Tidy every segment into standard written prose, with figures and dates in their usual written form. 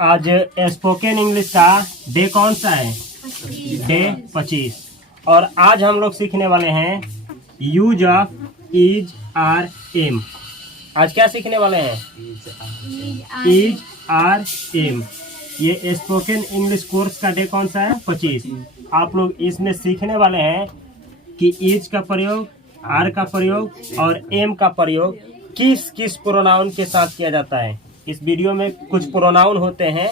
आज spoken English का day कौन सा है? डे 25। और आज हम लोग सीखने वाले हैं use of is are am. आज क्या सीखने वाले हैं? Is are am. ये स्पोकन इंग्लिश कोर्स का डे कौन सा है? 25। आप लोग इसमें सीखने वाले हैं कि इज का प्रयोग, आर का प्रयोग और एम का प्रयोग किस किस प्रोनाउन के साथ किया जाता है। इस वीडियो में कुछ प्रोनाउन होते हैं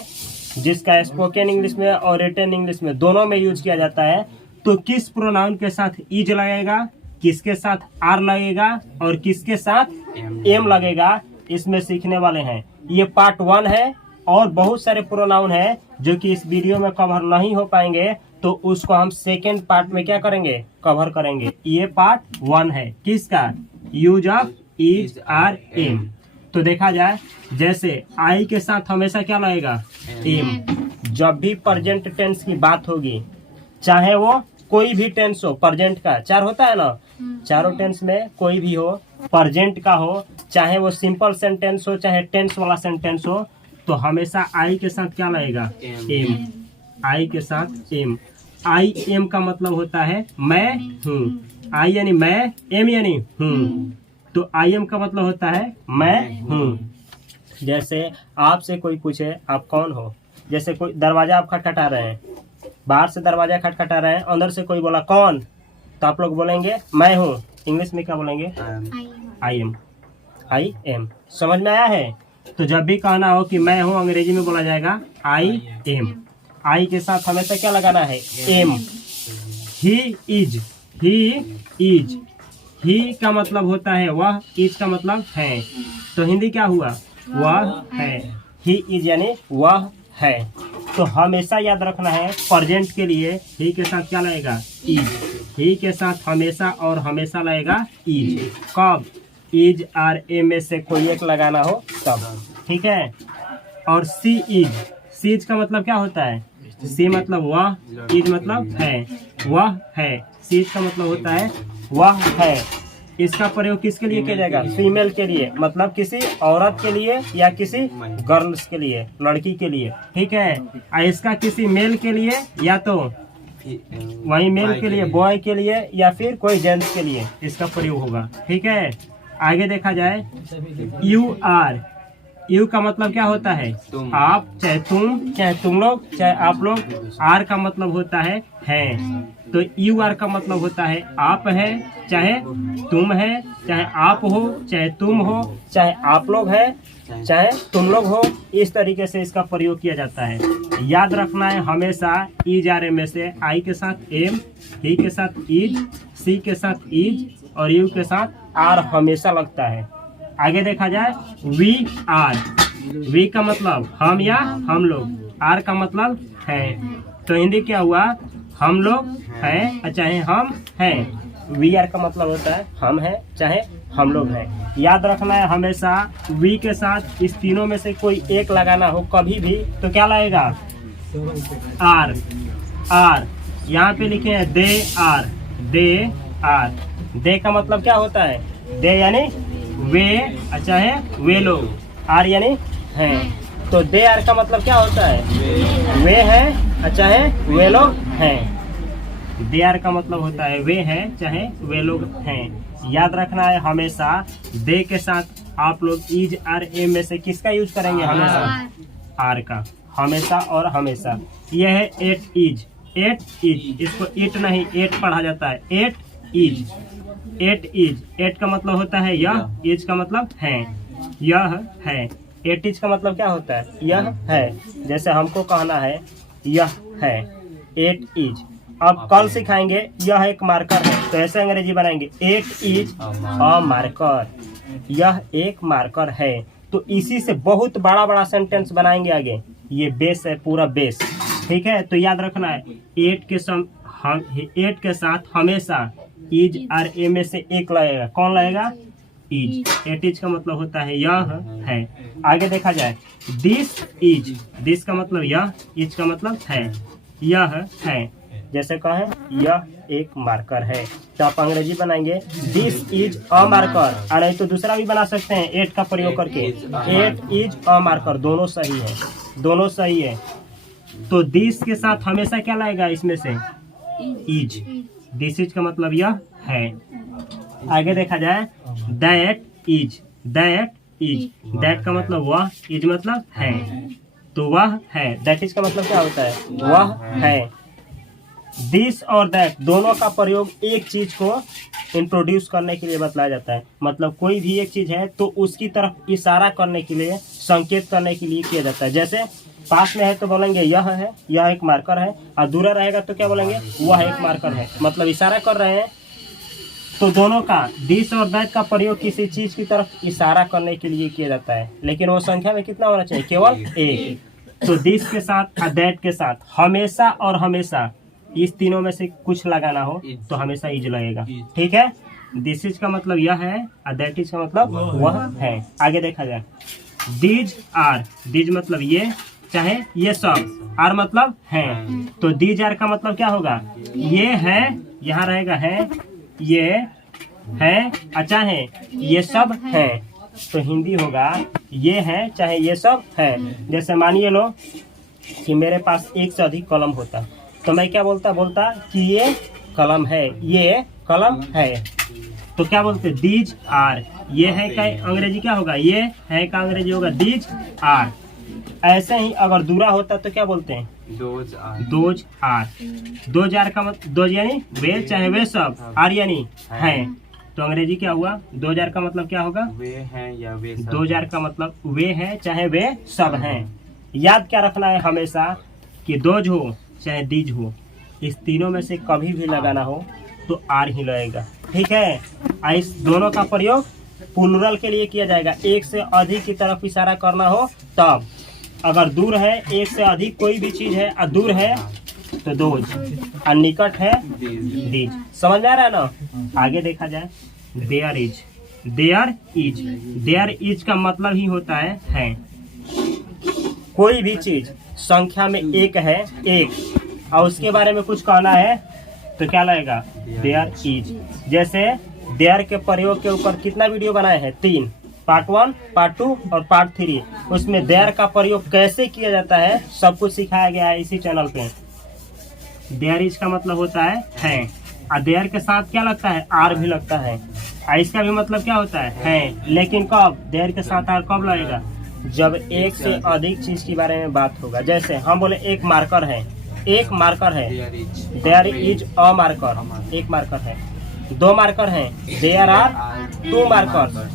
जिसका स्पोकन इंग्लिश में और रिटन इंग्लिश में दोनों में यूज किया जाता है। तो किस प्रोनाउन के साथ इज लगेगा, किसके साथ आर लगेगा और किसके साथ एम लगेगा, इसमें सीखने वाले हैं। ये पार्ट 1 है और बहुत सारे प्रोनाउन है जो कि इस वीडियो में कवर नहीं हो पाएंगे, तो उसको हम सेकेंड पार्ट में क्या करेंगे? कवर करेंगे। ये पार्ट 1 है किसका? Use of is are am. तो देखा जाए, जैसे आई के साथ हमेशा क्या लगेगा? एम। जब भी प्रेजेंट टेंस की बात होगी, चाहे वो कोई भी टेंस हो, प्रेजेंट का 4 होता है ना, चारों टेंस में कोई भी हो, प्रेजेंट का हो, चाहे वो सिंपल सेंटेंस हो चाहे टेंस वाला सेंटेंस हो, तो हमेशा आई के साथ क्या लगेगा? एम। आई के साथ एम। आई एम का मतलब होता है मैं हूँ। आई यानी मैं, एम यानी हूँ। तो आई एम का मतलब होता है मैं हूँ। जैसे आपसे कोई पूछे आप कौन हो, जैसे कोई दरवाजा आप खटखटा रहे हैं, बाहर से दरवाजा खटखटा रहे हैं, अंदर से कोई बोला कौन, तो आप लोग बोलेंगे मैं हूँ। इंग्लिश में क्या बोलेंगे? I am. I am. समझ में आया है? तो जब भी कहना हो कि मैं हूँ, अंग्रेजी में बोला जाएगा आई एम। आई के साथ हमेशा क्या लगाना है? M. He is. He is. He का मतलब होता है वह, इज का मतलब है। तो हिंदी क्या हुआ? वह है। ही इज यानी वह है। तो हमेशा याद रखना है, प्रेजेंट के लिए ही के साथ क्या लगेगा? इज। ही के साथ हमेशा और हमेशा लगेगा इज। कब? इज आर एम में से कोई एक लगाना हो तब। ठीक है। और सी इज। सी इज का मतलब क्या होता है? सी मतलब वह, इज मतलब है। वह है। सी इज का मतलब होता है वह है। इसका प्रयोग किसके लिए किया जाएगा? फीमेल के लिए, मतलब किसी औरत के लिए या किसी गर्ल्स के लिए, लड़की के लिए। ठीक है। और इसका किसी मेल के लिए या तो वही मेल के लिए, बॉय के लिए या फिर कोई जेंट्स के लिए इसका प्रयोग होगा। ठीक है। आगे देखा जाए, यू आर। यू का मतलब क्या होता है? आप, चाहे तुम, चाहे तुम लोग, चाहे आप लोग। आर का मतलब होता है तो यू आर का मतलब होता है आप है, चाहे तुम है, चाहे आप हो, चाहे तुम हो, चाहे आप लोग है, चाहे तुम लोग हो। इस तरीके से इसका प्रयोग किया जाता है। याद रखना है हमेशा इज आर एम में से आई के साथ एम, ही के साथ इज, सी के साथ इज और यू के साथ आर हमेशा लगता है। आगे देखा जाए, वी आर। वी का मतलब हम या हम लोग, आर का मतलब है। तो हिंदी क्या हुआ? हम लोग हैं चाहे हम हैं। वी आर का मतलब होता है हम हैं चाहे हम लोग हैं। याद रखना है हमेशा वी के साथ इस तीनों में से कोई एक लगाना हो कभी भी, तो क्या लगेगा? आर। आर यहाँ पे लिखे हैं दे आर। They are. दे का मतलब क्या होता है? दे यानी वे चाहे वे लोग, आर यानी हैं। तो दे आर का मतलब क्या होता है? वे हैं चाहे वे लोग हैं। दे आर का मतलब होता है वे हैं चाहे वे लोग हैं। याद रखना है हमेशा दे के साथ आप लोग इज आर एम में से किसका यूज करेंगे? हमेशा आर का, हमेशा और हमेशा। यह है एट इज। एट इज, इसको इट नहीं एट पढ़ा जाता है। At is. At is. At का मतलब होता है यह, इज का मतलब है। यह है। एट इज का मतलब क्या होता है? यह है। जैसे हमको कहना है यह है, एट इज। अब कल सिखाएंगे यह एक मार्कर है, तो ऐसे अंग्रेजी बनाएंगे एट इज अ मार्कर। यह एक मार्कर है। तो इसी से बहुत बड़ा बड़ा सेंटेंस बनाएंगे आगे। ये बेस है, पूरा बेस। ठीक है। तो याद रखना है एट के साथ हमेशा इज आर ए में से एक लगेगा। कौन लगेगा? इज। एट इज का मतलब होता है यह है। आगे देखा जाए, दिस इज। दिस का मतलब यह, इज का मतलब है। यह है। जैसे कहें यह एक मार्कर है, तो आप अंग्रेजी बनाएंगे दिस इज अ मार्कर। और नहीं तो दूसरा भी बना सकते हैं एट का प्रयोग करके, एट इज अ मार्कर। दोनों सही है। दोनों सही है। तो दिस के साथ हमेशा क्या लाएगा इसमें से? इज। दिस इज का मतलब यह है। आगे देखा जाए, that is. That is, that का मतलब वह, इज मतलब है, तो वह है। दैट इज का मतलब क्या होता है? वह है। दिस और दैट दोनों का प्रयोग एक चीज को इंट्रोड्यूस करने के लिए बतलाया जाता है। मतलब कोई भी एक चीज है तो उसकी तरफ इशारा करने के लिए, संकेत करने के लिए किया जाता है। जैसे पास में है तो बोलेंगे यह है, यह एक मार्कर है, और दूर रहेगा तो क्या बोलेंगे? वह एक मार्कर है, मतलब इशारा कर रहे हैं। तो दोनों का, दिस और दैट का प्रयोग किसी चीज की तरफ इशारा करने के लिए किया जाता है, लेकिन वो संख्या में कितना होना चाहिए? केवल एक। तो दिस के साथ और दैट के साथ हमेशा और हमेशा इस तीनों में से कुछ लगाना हो तो हमेशा इज लगेगा। ठीक है। दिस इज का मतलब यह है और दैट इज का मतलब वह है। आगे देखा जाए, दीज आर। दीज मतलब ये, चाहे ये सब। आर मतलब है, तो दीज आर का मतलब क्या होगा? ये है, यहाँ रहेगा है, ये है, चाहे ये सब है, तो हिंदी होगा ये है चाहे ये सब है। जैसे मानिए लो कि मेरे पास एक से अधिक कलम होता, तो मैं क्या बोलता कि ये कलम है, ये कलम है। तो क्या बोलते? These are. ये है का अंग्रेजी क्या होगा? ये है का अंग्रेजी होगा दीज आर। ऐसे ही अगर दूरा होता तो क्या बोलते हैं? Those are. Those are. Those are का मतलब, दोज यानी वे चाहे वे सब, आर यानी है, तो अंग्रेजी क्या हुआ? दोज आर का मतलब क्या होगा? वे हैं या वे सब। दोज आर का मतलब वे हैं चाहे वे सब हैं। याद क्या रखना है हमेशा कि दोज हो चाहे दीज हो, इस तीनों में से कभी भी लगाना हो तो आर ही लगेगा। ठीक है। इस दोनों का प्रयोग प्लूरल के लिए किया जाएगा। एक से अधिक की तरफ इशारा करना हो तब। अगर दूर है, एक से अधिक कोई भी चीज है और दूर है तो दोज, और निकट है दीज। समझ में आ रहा है ना? आगे देखा जाए, there is. There is. There is का मतलब ही होता है। कोई भी चीज संख्या में एक है, एक, और उसके बारे में कुछ कहना है तो क्या लगेगा? There is. जैसे देयर के प्रयोग के ऊपर कितना वीडियो बनाए हैं? 3, पार्ट 1, पार्ट 2 और पार्ट 3। उसमें देयर का प्रयोग कैसे किया जाता है सब कुछ सिखाया गया है इसी चैनल पे। देयर इज का मतलब होता है, और देयर के साथ क्या लगता है? आर भी लगता है। और इसका भी मतलब क्या होता है, लेकिन कब? देयर के साथ आर कब लगेगा? जब एक से अधिक चीज के बारे में बात होगा। जैसे हम बोले एक मार्कर है, एक मार्कर है, देयर इज अ मार्कर, एक मार्कर है। 2 मार्कर हैं, देयर आर 2 मार्कर।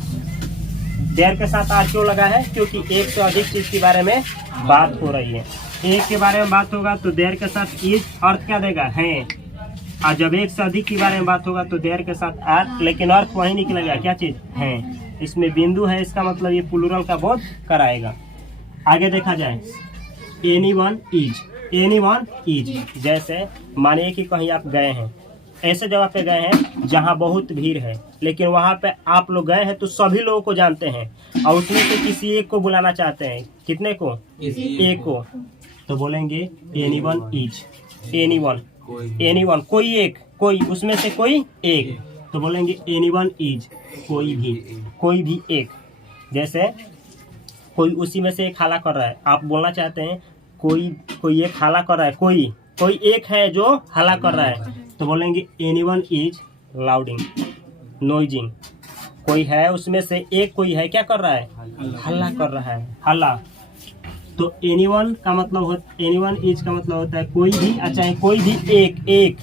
देयर के साथ आर क्यों लगा है? क्योंकि एक से अधिक चीज के बारे में बात हो रही है। एक के बारे में बात होगा तो देयर के साथ इज अर्थ क्या देगा? है। और जब एक से अधिक के बारे में बात होगा तो देयर के साथ आर, लेकिन अर्थ वही निकलेगा, क्या चीज? है। इसमें बिंदु है, इसका मतलब ये प्लूरल का बोध कराएगा। आगे देखा जाए, एनीवन इज। Anyone is. जैसे मानिए कि कहीं आप गए हैं, ऐसे जगह पे गए हैं जहाँ बहुत भीड़ है, लेकिन वहाँ पे आप लोग गए हैं तो सभी लोगों को जानते हैं, और उसमें से किसी एक को बुलाना चाहते हैं। कितने को? एक को। तो बोलेंगे एनीवन इज। एनीवन, एनीवन कोई एक, कोई उसमें से कोई एक, तो बोलेंगे एनीवन इज, कोई भी, कोई भी एक। जैसे कोई उसी में से एक हाला कर रहा है, आप बोलना चाहते हैं कोई एक हाला कर रहा है, कोई एक है जो हल्ला कर रहा है, तो बोलेंगे एनीवन इज लाउडिंग, नॉइजिंग। कोई है उसमें से एक, कोई है क्या कर रहा है? हल्ला कर रहा है, हल्ला। तो एनीवन का मतलब एनीवन इज का मतलब होता है कोई भी, चाहे कोई भी एक।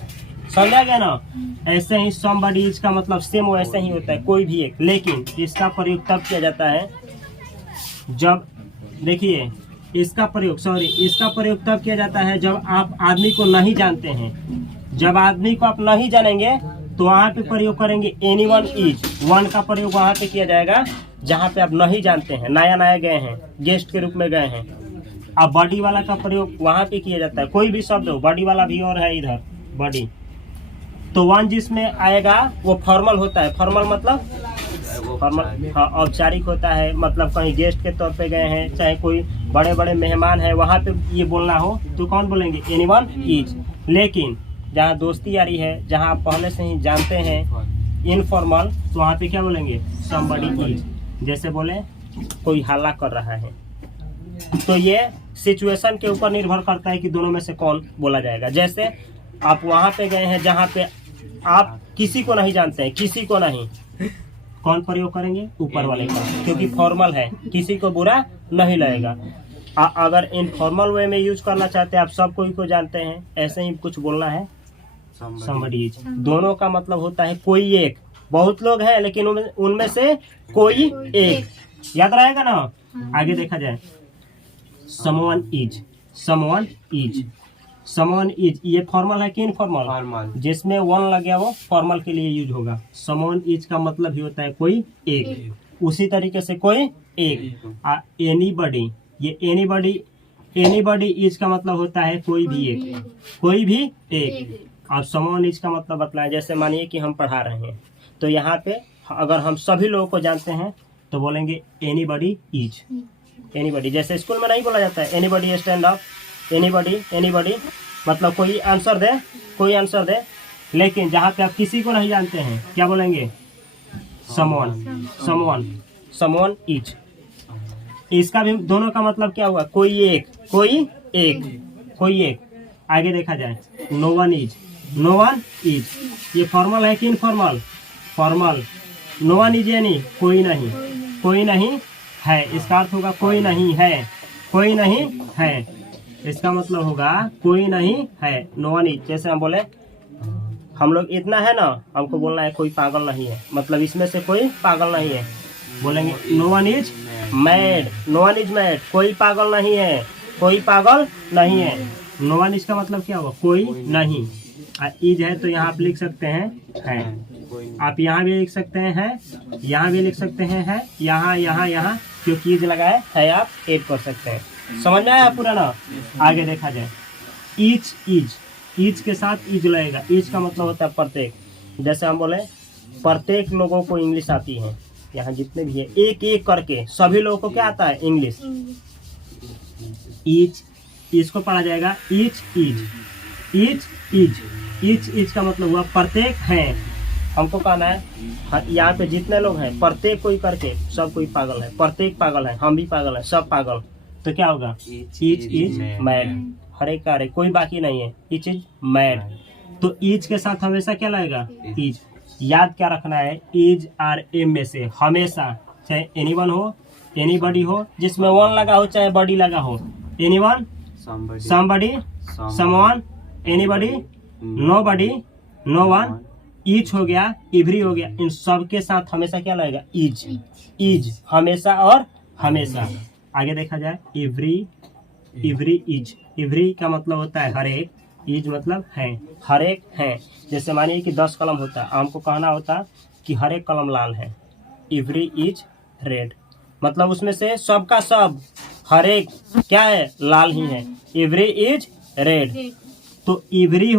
समझा गया ना? ऐसे ही समबडी इज का मतलब सेम वैसे ही होता है, कोई भी एक। लेकिन इसका प्रयोग तब किया जाता है जब, देखिए इसका प्रयोग तब किया जाता है जब आप आदमी को नहीं जानते हैं। जब आदमी को आप नहीं जानेंगे तो वहाँ पे प्रयोग करेंगे एनीवन इज। वन का प्रयोग वहाँ पे किया जाएगा जहाँ पे आप नहीं जानते हैं, नया गए हैं, गेस्ट के रूप में गए हैं। अब बॉडी वाला का प्रयोग वहाँ पे किया जाता है, कोई भी शब्द हो, बॉडी वाला भी और है इधर बॉडी। तो वन जिसमें आएगा वो फॉर्मल होता है। फॉर्मल मतलब फॉर्मल, हाँ, औपचारिक होता है। मतलब कहीं गेस्ट के तौर पे गए हैं, चाहे कोई बड़े बड़े मेहमान है, वहाँ पे ये बोलना हो तो कौन बोलेंगे? Anyone is. लेकिन जहाँ दोस्ती यारी है, जहाँ आप पहले से ही जानते हैं, इनफॉर्मल, तो वहाँ पे क्या बोलेंगे? Somebody is. जैसे बोले कोई हल्ला कर रहा है, तो ये सिचुएशन के ऊपर निर्भर करता है कि दोनों में से कौन बोला जाएगा। जैसे आप वहां पे गए हैं जहाँ पे आप किसी को नहीं जानते हैं, किसी को नहीं, कौन प्रयोग करेंगे? ऊपर वाले का, क्योंकि फॉर्मल है, किसी को बुरा नहीं लगेगा। अगर इनफॉर्मल वे में यूज करना चाहते हैं, आप सब कोई को जानते हैं, ऐसे ही कुछ बोलना है somebody is। दोनों का मतलब होता है कोई एक, बहुत लोग हैं लेकिन उनमें से कोई एक, याद रहेगा ना। आगे देखा जाए, someone is, someone is, someone is, ये फॉर्मल है कि इनफॉर्मल? फॉर्मल। जिसमें वन लग गया वो फॉर्मल के लिए यूज होगा। someone is का मतलब ही होता है कोई एक, उसी तरीके से कोई एक। anybody, ये anybody is का मतलब होता है कोई भी एक, कोई भी एक। अब someone is का मतलब बतलाएं, जैसे मानिए कि हम पढ़ा रहे हैं, तो यहाँ पे अगर हम सभी लोगों को जानते हैं तो बोलेंगे anybody is, anybody। जैसे स्कूल में नहीं बोला जाता है anybody stand up, anybody मतलब कोई आंसर दे, कोई आंसर दे। लेकिन जहाँ पे आप किसी को नहीं जानते हैं क्या बोलेंगे? someone is। इसका भी दोनों का मतलब क्या हुआ? कोई एक, कोई एक। आगे देखा जाए, no one is, ये फॉर्मल है कि informal? Formal. no one is यानी कोई नहीं है, इसका अर्थ होगा कोई नहीं है, इसका मतलब होगा कोई नहीं है। no one is, जैसे हम बोले हम लोग इतना है ना, हमको बोलना है कोई पागल नहीं है, मतलब इसमें से कोई पागल नहीं है, बोलेंगे no one is mad, कोई पागल नहीं है, no one is का मतलब क्या हुआ? कोई नहीं। इज है तो यहाँ आप लिख सकते हैं है, आप यहाँ भी लिख सकते हैं है, यहाँ भी लिख सकते हैं है, यहाँ क्योंकि इज लगाए है आप ऐड कर सकते हैं। समझ में आया पूरा ना। आगे देखा जाए, ईच के साथ इज लगेगा। ईच का मतलब होता है प्रत्येक। जैसे हम बोले प्रत्येक लोगों को इंग्लिश आती है, यहाँ जितने भी है एक एक करके सभी लोगों को क्या आता है? इंग्लिश। ईच को पढ़ा जाएगा ईच का मतलब हुआ प्रत्येक है। हमको कहना है यहाँ पे जितने लोग हैं प्रत्येक कोई करके सब कोई पागल है, प्रत्येक पागल है, हम भी पागल है, सब पागल। तो क्या होगा? ईच इज मैड, हर एक कार्य कोई बाकी नहीं है, ईच इज मैड। तो ईच के साथ हमेशा क्या लगेगा? ईज। याद क्या रखना है? इज आर एम में से हमेशा, चाहे एनीवन हो, एनीबॉडी हो, जिसमें वन लगा हो चाहे बॉडी लगा हो, anyone, somebody, someone, anybody, nobody, no one, each हो गया, एवरी हो गया, इन सब के साथ हमेशा क्या लगेगा? इज, हमेशा और हमेशा। आगे देखा जाए, एवरी इज, एवरी का मतलब होता है हर एक, इज मतलब है, हर एक है। जैसे मानिए कि 10 कलम होता है, हमको कहना होता कि हर एक कलम लाल है, एवरी इज रेड, मतलब उसमें से सबका सब, हर एक क्या है? लाल ही है, एवरी इज रेड। तो एवरी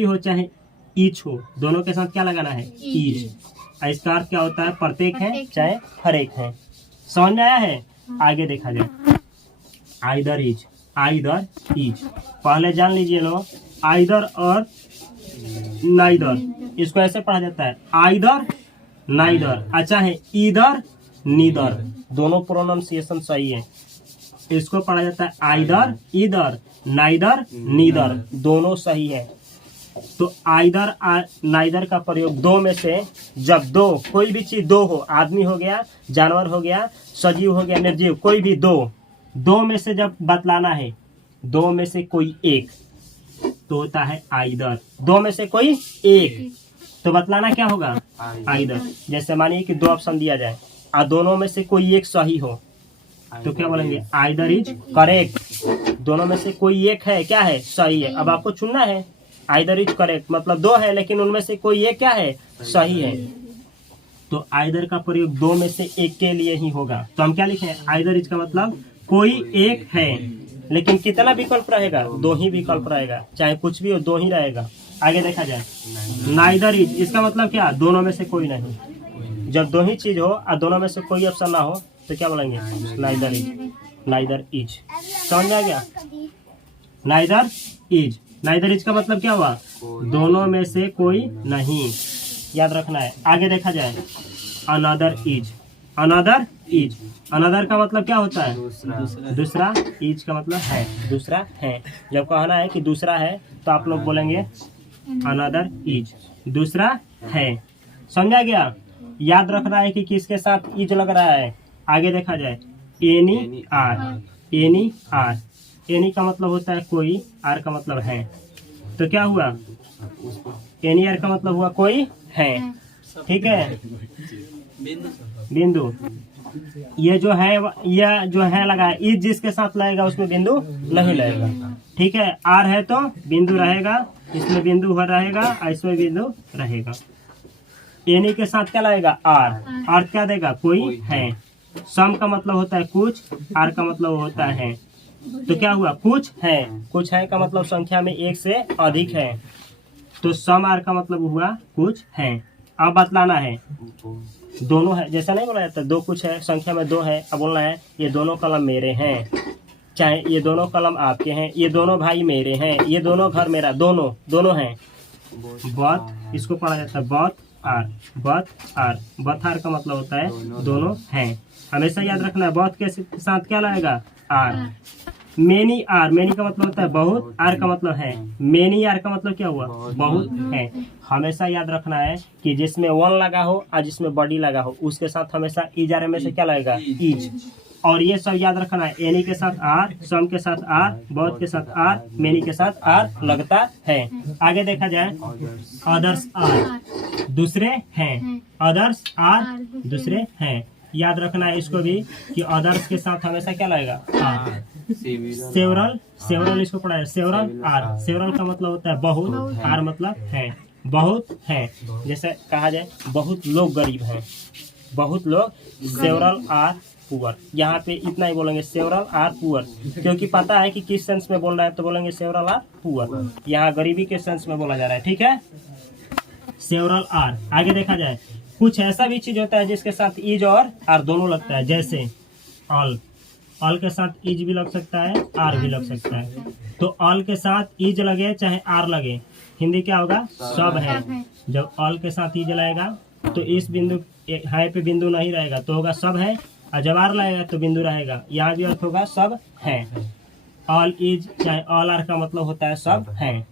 हो चाहे ईच हो, दोनों के साथ क्या लगाना है? इज। इसका अर्थ क्या होता है? प्रत्येक है चाहे हर एक है। समझ में आया है? आगे देखा जाए, आइदर इज, पहले जान लीजिए लोग, आइदर और नाइदर, इसको ऐसे पढ़ा जाता है आइदर नाइदर। अच्छा है ईदर नीदर, दोनों प्रोनाउंसिएशन सही है। इसको पढ़ा जाता है आइदर, ईदर, नाइदर, नीदर, दोनों सही है। तो आइदर नाइदर का प्रयोग दो में से, जब दो कोई भी चीज दो हो, आदमी हो गया, जानवर हो गया, सजीव हो गया, निर्जीव, कोई भी दो में से जब बतलाना है, दो में से कोई एक, तो होता है आइदर। दो में से कोई एक तो बतलाना क्या होगा? आइदर। जैसे मानिए कि 2 ऑप्शन दिया जाए और दोनों में से कोई एक सही हो, तो क्या बोलेंगे? Either is correct. दोनों में से कोई एक है, क्या है? सही है। अब आपको चुनना है, आइदर इज करेक्ट मतलब 2 है लेकिन उनमें से कोई एक क्या है? सही है। तो आइदर का प्रयोग 2 में से एक के लिए ही होगा। तो हम क्या लिखें? आइदर इज का मतलब कोई एक है, लेकिन कितना विकल्प रहेगा? 2 ही विकल्प रहेगा, चाहे कुछ भी हो 2 ही रहेगा। आगे देखा जाए, नाइदर इज, इसका मतलब क्या? दोनों में से कोई नहीं। जब 2 ही चीज हो और दोनों में से कोई ऑप्शन ना हो तो क्या बोलेंगे? Neither is. समझ में आ गया? नाइदर इज का मतलब क्या हुआ? दोनों में से कोई नहीं, याद रखना है। आगे देखा जाए, another is, another is, another का मतलब क्या होता है? दूसरा। दूसरा। इज का मतलब है, दूसरा है। जब कहना है कि दूसरा है तो आप लोग बोलेंगे अनदर इज, दूसरा है। समझा गया? याद रखना है कि किसके साथ इज लग रहा है। आगे देखा जाए, any are, any are. Any का मतलब होता है कोई, आर का मतलब है। तो क्या हुआ? एनी आर का मतलब हुआ कोई है। ठीक है, बिंदु। ये जो है, यह जो है लगा है, इज जिसके साथ लगेगा उसमें बिंदु नहीं लगेगा। ठीक है, आर है तो बिंदु रहेगा, इसमें बिंदु रहेगा और इसमें बिंदु रहेगा। एनी के साथ क्या लगेगा? आर। आर क्या देगा? कोई है। सम का मतलब होता है कुछ, आर का मतलब होता है। तो क्या हुआ? कुछ है। कुछ है का मतलब संख्या में एक से अधिक है, तो सम आर का मतलब हुआ कुछ है। अब बतलाना है दोनों है, जैसा नहीं बोला जाता दो कुछ है, संख्या में दो है। अब बोलना है ये दोनों कलम मेरे हैं, चाहे ये दोनों कलम आपके हैं, ये दोनों भाई मेरे हैं, ये दोनों घर मेरा, दोनों दोनों हैं। बथ, इसको पढ़ा जाता है बथ आर, बथ आर। बथ आर का मतलब होता है दोनों हैं। हमेशा याद रखना है बथ के साथ क्या लगेगा? आर। मेनी आर, मेनी का मतलब होता है बहुत, आर का मतलब है। मेनी आर का मतलब क्या हुआ? बहुत है। हमेशा याद रखना है कि जिसमें वन लगा हो और जिसमें बॉडी लगा हो उसके साथ हमेशा इज आर में से क्या लगेगा? इज। और ये सब याद रखना है, एनी के साथ आर, सम के साथ आर, बहुत के साथ आर, मेनी के साथ आर लगता है। आगे देखा जाए, अदर्स आर, दूसरे हैं। अदर्स आर, दूसरे हैं। याद रखना है इसको भी कि अदर्स के साथ हमेशा क्या लगेगा? आर। सेवरल, सेवरल इसको पढ़ा है सेवरल आर। सेवरल का मतलब होता है बहुत, आर मतलब है। बहुत है, जैसे कहा जाए बहुत लोग गरीब हैं, बहुत लोग। सेवरल आर पुअर, यहाँ पे इतना ही बोलेंगे सेवरल आर पुअर, क्योंकि पता है कि किस सेंस में बोल रहा है, तो बोलेंगे सेवरल आर पुअर। यहाँ गरीबी के सेंस में बोला जा रहा है। ठीक है, सेवरल आर। आगे देखा जाए, कुछ ऐसा भी चीज होता है जिसके साथ इज और आर दोनों लगता है, जैसे ऑल। ऑल के साथ इज भी लग सकता है, आर भी लग सकता है। तो ऑल के साथ इज लगे चाहे आर लगे, हिंदी क्या होगा? सब है। जब ऑल के साथ इज लगेगा तो इस बिंदु है पे बिंदु नहीं रहेगा, तो होगा सब है। और जब आर लगेगा तो बिंदु रहेगा, यहाँ भी अर्थ होगा सब है। ऑल इज चाहे ऑल आर का मतलब होता है सब है।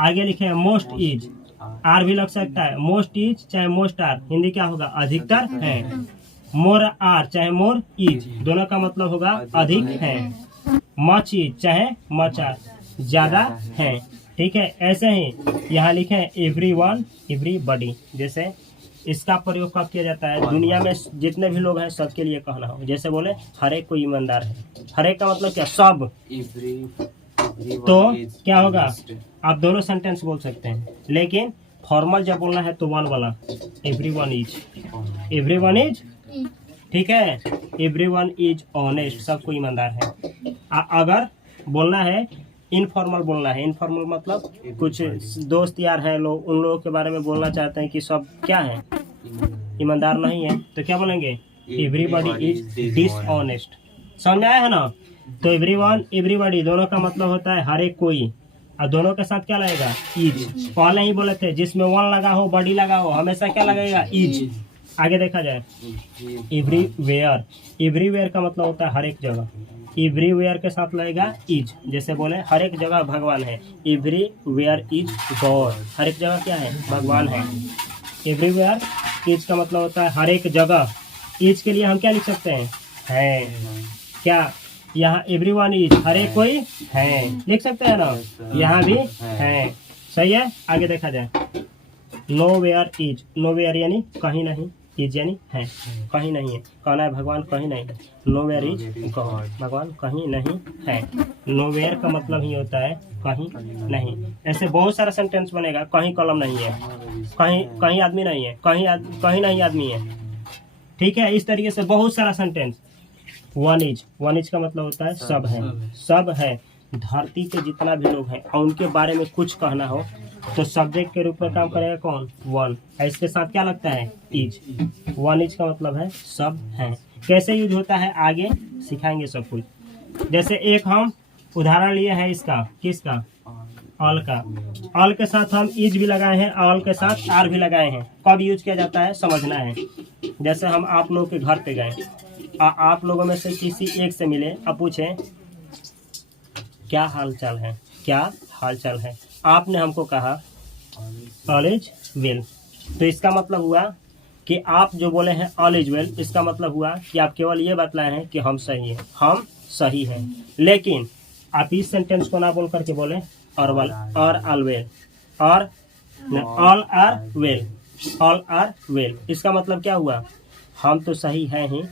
आगे लिखे मोस्ट इज, आर भी लग सकता है। मोस्ट इज चाहे मोस्ट आर, हिंदी क्या होगा? अधिकतर है। मोर आर चाहे मोर इज, दोनों का मतलब होगा अधिक है। मच इज चाहे मच आर, ज्यादा है। ठीक है, ऐसे ही यहाँ लिखे हैं एवरी वन, एवरीबॉडी। जैसे इसका प्रयोग कब किया जाता है? दुनिया में जितने भी लोग हैं सबके लिए कहना हो। जैसे बोले हर एक कोई ईमानदार है, हर एक का मतलब क्या? सब। तो क्या होगा? आप दोनों सेंटेंस बोल सकते हैं, लेकिन फॉर्मल जब बोलना है तो वन वाला, एवरीवन इज, एवरीवन इज। ठीक है, एवरीवन इज ऑनेस्ट, सब कोई ईमानदार है। अगर बोलना है इनफॉर्मल बोलना है, इनफॉर्मल मतलब कुछ दोस्त यार हैं लोग, उन लोगों के बारे में बोलना चाहते हैं कि सब क्या है? ईमानदार नहीं है, तो क्या बोलेंगे? Everybody is dishonest. समझ आया है ना? तो एवरीवन, एवरीबॉडी दोनों का मतलब होता है हर एक कोई, और दोनों के साथ क्या लगेगा? इज। पहले ही बोले थे जिसमें वन लगा हो, बॉडी लगा हो, हमेशा क्या लगेगा? इज। आगे देखा जाए, एवरीवेयर, एवरीवेयर का मतलब होता है हर एक जगह, एवरीवेयर के साथ लगेगा इज। जैसे बोले हर एक जगह भगवान है, एवरीवेयर इज गॉड, हर एक जगह क्या है? भगवान है। एवरीवेयर इज का मतलब होता है हर एक जगह। इज के लिए हम क्या लिख सकते हैं? है। क्या यहाँ एवरीवन इज, हर एक कोई है, लिख सकते हैं ना? यहाँ भी है। सही है, आगे देखा जाए, nowhere is, nowhere यानी कहीं नहीं, इज यानी है, कहीं नहीं है। कहना है भगवान कहीं नहीं है, नो वेयर इज गॉड, भगवान कहीं नहीं है। नो वेयर का मतलब ही होता है कहीं नहीं। ऐसे बहुत सारा सेंटेंस बनेगा, कहीं कलम नहीं है, कहीं कहीं आदमी नहीं है, कहीं नहीं आदमी है। ठीक है, इस तरीके से बहुत सारा sentence. One is, one is का मतलब होता है सब है, सब है। धरती पे जितना भी लोग हैं और उनके बारे में कुछ कहना हो तो सब्जेक्ट के रूप में काम करेगा कौन? वन। इसके साथ क्या लगता है? इज। वन इज का मतलब है सब है। कैसे यूज होता है आगे सिखाएंगे सब कुछ। जैसे एक हम उदाहरण लिए हैं इसका, किसका? ऑल का। ऑल के साथ हम इज भी लगाए हैं, ऑल के साथ आर भी लगाए हैं। कब यूज किया जाता है समझना है। जैसे हम आप लोगों के घर पे गए, आप लोगों में से किसी एक से मिले, अब पूछे क्या हाल चाल है, क्या हाल चाल है, आपने हमको कहा ऑल इज वेल, तो इसका मतलब हुआ कि आप जो बोले हैं ऑल इज वेल, इसका मतलब हुआ कि आप केवल ये बतलाए हैं कि हम सही हैं, हम सही हैं। लेकिन आप इस सेंटेंस को ना बोल करके बोले और ऑल वेल, और all are well, all are well, इसका मतलब क्या हुआ, हम तो सही हैं ही,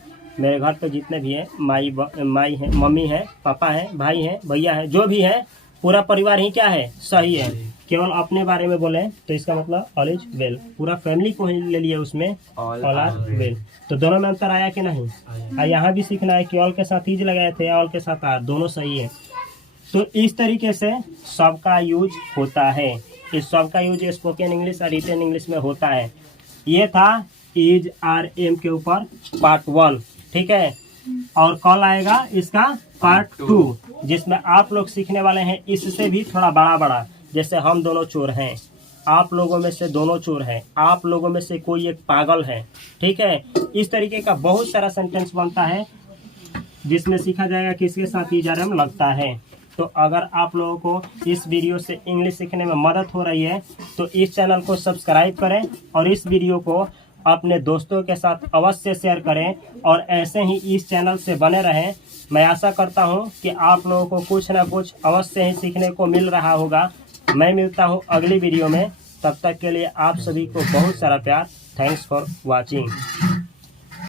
मेरे घर पे जितने भी हैं, माई है, मम्मी है, पापा है, भाई है, भैया है, जो भी है पूरा परिवार ही क्या है, सही है। केवल अपने बारे में बोले तो इसका मतलब ऑल इज वेल, पूरा फैमिली को ही ले लिए उसमें ऑल आर वेल। तो दोनों में अंतर आया कि नहीं? यहाँ भी सीखना है कि ऑल के साथ इज लगाए थे, ऑल के साथ आर, दोनों सही है। तो इस तरीके से सबका यूज होता है। इस सबका यूज स्पोकन इंग्लिश और रिटन इंग्लिश में होता है। ये था इज आर एम के ऊपर पार्ट 1, ठीक है। और कल आएगा इसका पार्ट 2, जिसमें आप लोग सीखने वाले हैं इससे भी थोड़ा बड़ा बड़ा। जैसे हम दोनों चोर हैं, आप लोगों में से दोनों चोर हैं, आप लोगों में से कोई एक पागल है, ठीक है। इस तरीके का बहुत सारा सेंटेंस बनता है जिसमें सीखा जाएगा किसके साथ इज आर एम लगता है। तो अगर आप लोगों को इस वीडियो से इंग्लिश सीखने में मदद हो रही है तो इस चैनल को सब्सक्राइब करें और इस वीडियो को अपने दोस्तों के साथ अवश्य शेयर करें और ऐसे ही इस चैनल से बने रहें। मैं आशा करता हूं कि आप लोगों को कुछ ना कुछ अवश्य ही सीखने को मिल रहा होगा। मैं मिलता हूं अगली वीडियो में, तब तक के लिए आप सभी को बहुत सारा प्यार। Thanks for watching.